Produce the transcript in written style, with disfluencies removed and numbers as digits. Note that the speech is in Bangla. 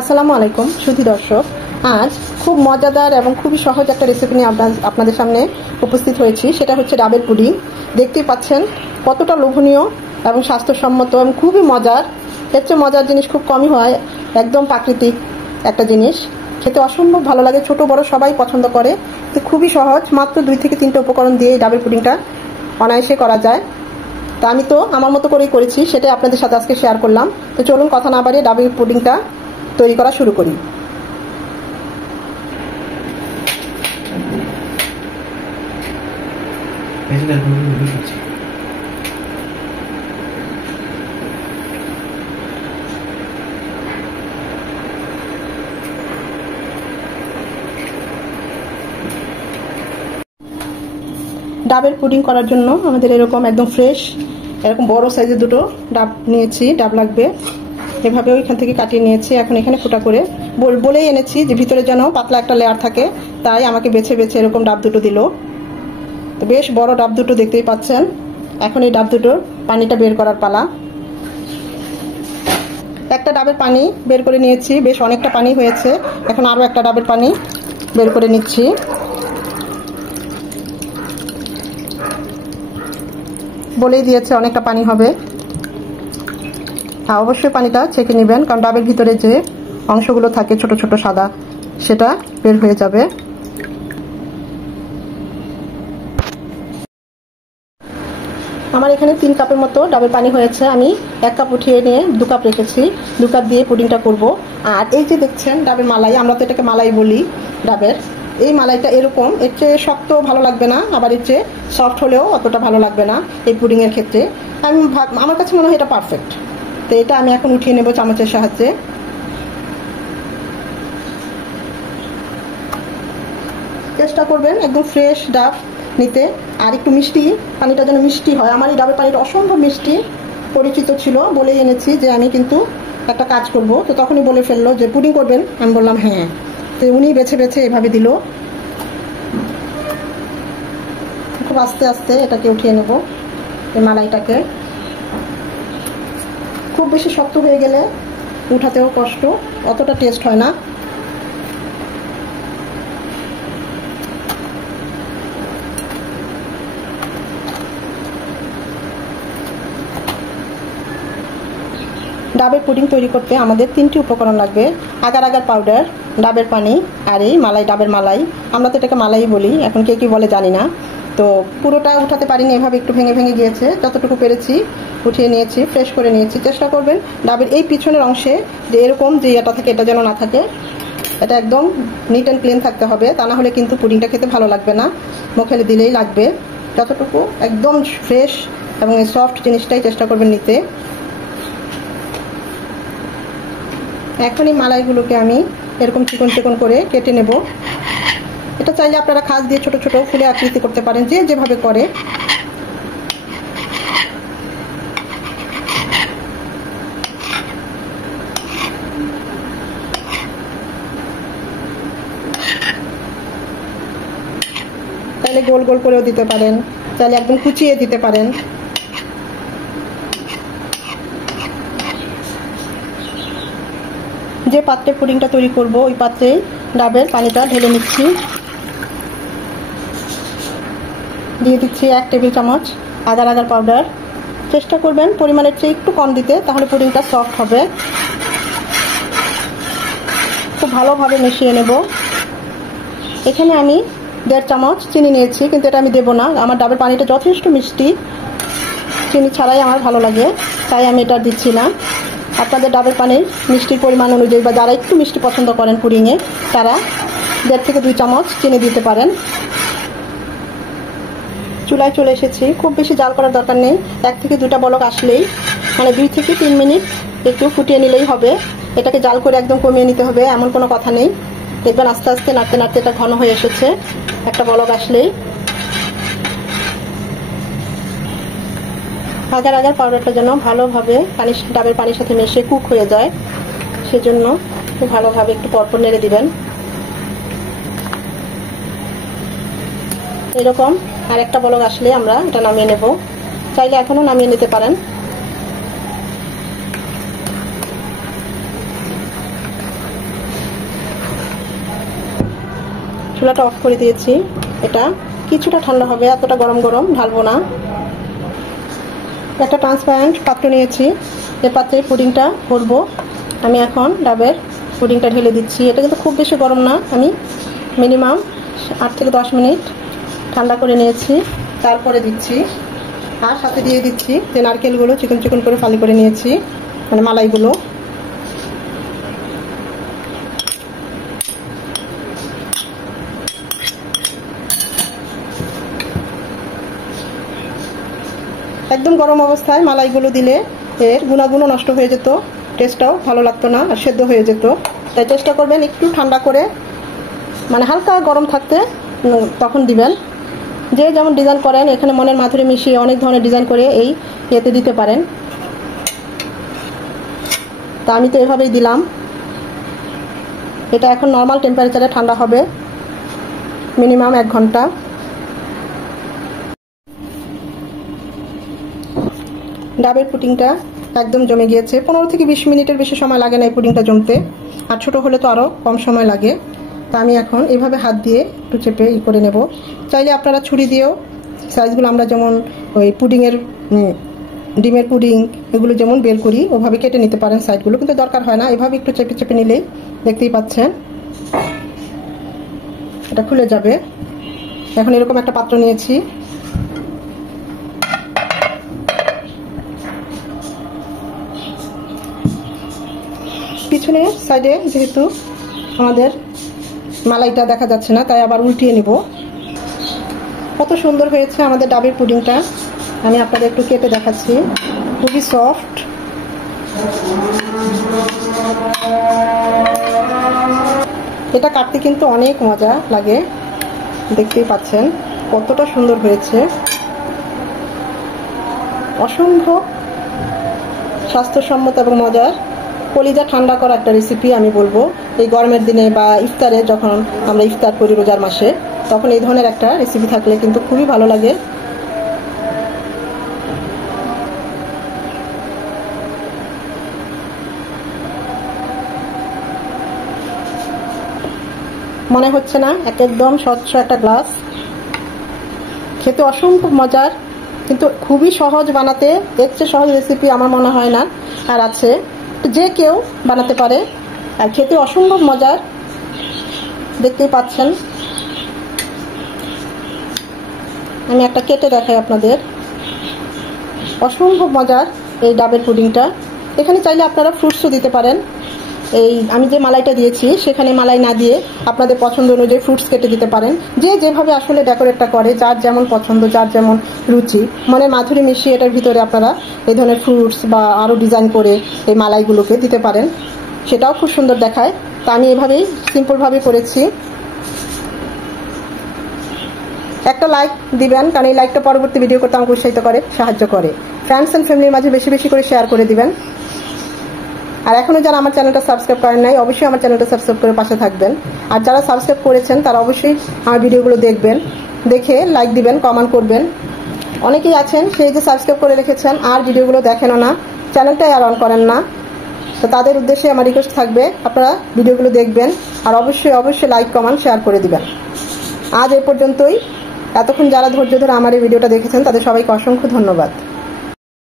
আসসালামু আলাইকুম সুধী দর্শক, আজ খুব মজাদার এবং খুবই সহজ একটা রেসিপি নিয়ে আপনাদের সামনে উপস্থিত হয়েছি। সেটা হচ্ছে ডাবের পুডিং। দেখতেই পাচ্ছেন কতটা লোভনীয় এবং স্বাস্থ্যসম্মত এবং খুবই মজার। এর চেয়ে মজার জিনিস খুব কমই হয়। একদম প্রাকৃতিক একটা জিনিস, খেতে অসম্ভব ভালো লাগে, ছোট বড় সবাই পছন্দ করে। তো খুবই সহজ, মাত্র 2 থেকে 3টে উপকরণ দিয়ে এই ডাবের পুডিংটা অনায়াসে করা যায়। তা আমি তো আমার মতো করেই করেছি, সেটাই আপনাদের সাথে আজকে শেয়ার করলাম। তো চলুন কথা না বাড়িয়ে ডাবের পুডিংটা তৈরি করা শুরু করি। ডাবের পুডিং করার জন্য আমাদের এরকম একদম ফ্রেশ এরকম বড় সাইজের 2টো ডাব নিয়েছি। ডাব লাগবে, এভাবে ওইখান থেকে কাটিয়ে নিয়েছি। এখন এখানে ফুটা করে বলেই এনেছি যে ভিতরে যেন পাতলা একটা লেয়ার থাকে, তাই আমাকে বেছে বেছে এরকম ডাব 2টো দিল। তো বেশ বড় ডাব 2টো দেখতেই পাচ্ছেন। এখন এই ডাব 2টোর পানিটা বের করার পালা। একটা ডাবের পানি বের করে নিয়েছি, বেশ অনেকটা পানি হয়েছে। এখন আরও একটা ডাবের পানি বের করে নিচ্ছি। বলেই দিয়েছে অনেকটা পানি হবে। হ্যাঁ, অবশ্যই পানিটা ছেঁকে নেবেন, কারণ ডাবের ভিতরে যে অংশগুলো থাকে ছোট ছোট সাদা, সেটা বের হয়ে যাবে। আমার এখানে 3 কাপের মতো ডাবের পানি হয়েছে। আমি 1 কাপ উঠিয়ে নিয়ে 2 কাপ রেখেছি। 2 কাপ দিয়ে পুডিংটা করব। আর এই যে দেখছেন ডাবের মালাই, আমরা তো এটাকে মালাই বলি ডাবের। এই মালাইটা এরকম, এর চেয়ে শক্ত ভালো লাগবে না, আবার এর চেয়ে সফট হলেও অতটা ভালো লাগবে না এই পুডিংয়ের ক্ষেত্রে। আমার কাছে মনে হয় এটা পারফেক্ট। তো এটা আমি এখন উঠিয়ে নেব চামচের সাহায্যে। চেষ্টা করবেন একদম ফ্রেশ ডাব নিতে, আর একটু মিষ্টি, পানিটা যেন মিষ্টি হয়। আমার এই ডাবের পানিটা অসম্ভব মিষ্টি, পরিচিত ছিল বলেই এনেছি যে আমি কিন্তু একটা কাজ করব। তো তখনই বলে ফেললো যে পুডিং করবেন, আমি বললাম হ্যাঁ। তো উনি বেছে বেছে এভাবে দিল। খুব আস্তে আস্তে এটাকে উঠিয়ে নেব, এই মালাইটাকে। খুব বেশি শক্ত হয়ে গেলে উঠাতেও কষ্ট, অতটা টেস্ট হয় না। ডাবের পুডিং তৈরি করতে আমাদের 3টি উপকরণ লাগবে। আগার আগার পাউডার, ডাবের পানি, আর এই মালাই, ডাবের মালাই। আমরা তো এটাকে মালাই বলি, এখন কে কি বলে জানি না। তো পুরোটা উঠাতে পারিনি, এভাবে একটু ভেঙে ভেঙে গিয়েছে। যতটুকু পেরেছি উঠিয়ে নিয়েছি, ফ্রেশ করে নিয়েছি। চেষ্টা করবেন ডাবের এই পিছনের অংশে যে এরকম যে এটা থাকে, এটা যেন না থাকে। এটা একদম নিট অ্যান্ড ক্লিন থাকতে হবে, তা না হলে কিন্তু পুডিংটা খেতে ভালো লাগবে না, মুখে দিলেই লাগবে। যতটুকু একদম ফ্রেশ এবং সফট জিনিসটাই চেষ্টা করবেন নিতে। এখন এই মালাইগুলোকে আমি এরকম চিকন চিকন করে কেটে নেব। এটা চাইলে আপনারা খাস দিয়ে ছোট ছোট ফুলে আকৃতি করতে পারেন, যে যেভাবে করে। চাইলে গোল গোল করেও দিতে পারেন, চাইলে একদম কুচিয়ে দিতে পারেন। যে পাত্রে পুডিংটা তৈরি করব ওই পাত্রে ডাবের পানিটা ঢেলে নিচ্ছি। দিয়ে দিচ্ছি 1 টেবিল চামচ আগার আগার পাউডার। চেষ্টা করবেন পরিমাণের চেয়ে একটু কম দিতে, তাহলে পুডিংটা সফট হবে। খুব ভালোভাবে মিশিয়ে নেব। এখানে আমি 1.5 চামচ চিনি নিয়েছি, কিন্তু এটা আমি দেবো না। আমার ডাবের পানিটা যথেষ্ট মিষ্টি, চিনি ছাড়াই আমার ভালো লাগে, তাই আমি এটা দিচ্ছি না। আপনাদের ডাবের পানির মিষ্টির পরিমাণ অনুযায়ী, বা যারা একটু মিষ্টি পছন্দ করেন পুডিংয়ে, তারা 1.5 থেকে 2 চামচ চিনি দিতে পারেন। চুলায় চলে এসেছি, খুব বেশি জাল করার দরকার নেই। 1 থেকে 2টা বলক আসলেই, মানে 2 থেকে 3 মিনিট একটু ফুটিয়ে নিলেই হবে। এটাকে জাল করে একদম কমিয়ে নিতে হবে এমন কোনো কথা নেই। দেখবেন আস্তে আস্তে নাড়তে নাড়তে এটা ঘন হয়ে এসেছে। একটা বলক আসলেই আগার আগার পাউডারটা যেন ভালোভাবে ডাবের পানির সাথে মিশে কুক হয়ে যায়, সেজন্য খুব ভালোভাবে একটু পরপর নেড়ে দিবেন। এরকম আর একটা বলক আসলে আমরা এটা নামিয়ে নেব। চাইলে এখনো নামিয়ে নিতে পারেন। চুলাটা অফ করে দিয়েছি। এটা কিছুটা ঠান্ডা হবে, এতটা গরম গরম ঢালবো না। একটা ট্রান্সপারেন্ট পাত্র নিয়েছি, এই পাত্রে পুডিংটা ভরবো। আমি এখন ডাবের পুডিংটা ঢেলে দিচ্ছি। এটা কিন্তু খুব বেশি গরম না, আমি মিনিমাম 8 থেকে 10 মিনিট ঠান্ডা করে নিয়েছি, তারপরে দিচ্ছি। আর সাথে দিয়ে দিচ্ছি যে নারকেলগুলো চিকন চিকন করে ফালি করে নিয়েছি, মানে মালাইগুলো। একদম গরম অবস্থায় মালাইগুলো দিলে এর গুণাগুণও নষ্ট হয়ে যেত, টেস্টটাও ভালো লাগতো না, আর সেদ্ধ হয়ে যেত। তাই চেষ্টা করবেন একটু ঠান্ডা করে, মানে হালকা গরম থাকতে তখন দিবেন। যে যেমন ডিজাইন করেন, এখানে মনের মাধুরী মিশিয়ে অনেক ধরনের ডিজাইন করে এই ইয়েতে দিতে পারেন। তা আমি তো এভাবেই দিলাম। এটা এখন নর্মাল টেম্পারেচারে ঠান্ডা হবে মিনিমাম 1 ঘন্টা। ডাবের পুডিংটা একদম জমে গিয়েছে। 15 থেকে 20 মিনিটের বেশি সময় লাগে না এই পুডিংটা জমতে, আর ছোট হলে তো আরও কম সময় লাগে। তা আমি এখন এভাবে হাত দিয়ে একটু চেপে করে নেব। চাইলে আপনারা ছুরি দিয়েও সাইজগুলো আমরা যেমন ওই পুডিংয়ের ডিমের পুডিং এগুলো যেমন বের করি ওভাবে কেটে নিতে পারেন সাইডগুলো, কিন্তু দরকার হয় না। এভাবে একটু চেপে চেপে নিলেই দেখতেই পাচ্ছেন এটা খুলে যাবে। এখন এরকম একটা পাত্র নিয়েছি, পিছনে সাইডে যেহেতু আমাদের মালাইটা দেখা যাচ্ছে না, তাই আবার উল্টিয়ে নেব। কত সুন্দর হয়েছে আমাদের ডাবের পুডিংটা, আমি আপনাদের একটু কেটে দেখাচ্ছি। খুবই সফট। এটা কাটতে কিন্তু অনেক মজা লাগে, দেখতেই পাচ্ছেন কতটা সুন্দর হয়েছে। অসম্ভব স্বাস্থ্যসম্মত এবং মজার, কলিজা ঠান্ডা করা একটা রেসিপি আমি বলবো। এই গরমের দিনে বা ইফতারে, যখন আমরা ইফতার করি রোজার মাসে, তখন এই ধরনের একটা রেসিপি থাকলে কিন্তু খুবই ভালো লাগে। মনে হচ্ছে না একদম স্বচ্ছ একটা গ্লাস। খেতে অসম্ভব মজার, কিন্তু খুবই সহজ বানাতে। এর চেয়ে সহজ রেসিপি আমার মনে হয় না আর আছে, যে কেউ বানাতে পারে। আর খেতে অসম্ভব মজার, দেখতেই পাচ্ছেন। আমি একটা কেটে দেখাই আপনাদের। অসম্ভব মজার এই ডাবের পুডিংটা। এখানে চাইলে আপনারা ফ্রুটসও দিতে পারেন। এই আমি যে মালাইটা দিয়েছি সেখানে মালাই না দিয়ে আপনাদের পছন্দ অনুযায়ী ফ্রুটস কেটে দিতে পারেন। যে যেভাবে আসলে ডেকোরেটটা করে, যার যেমন পছন্দ, যার যেমন রুচি, মনে মাধুরী মিশিয়ে এটার ভিতরে আপনারা এই ধরনের ফ্রুটস বা আরও ডিজাইন করে এই মালাইগুলোকে দিতে পারেন, সেটাও খুব সুন্দর দেখায়। তা আমি এভাবেই সিম্পলভাবে করেছি। একটা লাইক দিবেন, কারণ এই লাইকটা পরবর্তী ভিডিও করতে আমাকে উৎসাহিত করে, সাহায্য করে। ফ্রেন্ডস অ্যান্ড ফ্যামিলির মাঝে বেশি বেশি করে শেয়ার করে দিবেন। আর এখনো যারা আমার চ্যানেলটা সাবস্ক্রাইব করেন নাই, অবশ্যই আমার চ্যানেলটা সাবস্ক্রাইব করে পাশে থাকবেন। আর যারা সাবস্ক্রাইব করেছেন তারা অবশ্যই আমার ভিডিওগুলো দেখবেন, দেখে লাইক দিবেন, কমেন্ট করবেন। অনেকেই আছেন সেই যে সাবস্ক্রাইব করে রেখেছেন আর ভিডিওগুলো দেখেনও না, চ্যানেলটাই আর অন করেন না। তো তাদের উদ্দেশ্যে আমার রিকোয়েস্ট থাকবে আপনারা ভিডিওগুলো দেখবেন, আর অবশ্যই অবশ্যই লাইক কমেন্ট শেয়ার করে দিবেন। আজ এই পর্যন্তই। এতক্ষণ যারা ধৈর্য ধরে আমার এই ভিডিওটা দেখেছেন তাদের সবাইকে অসংখ্য ধন্যবাদ।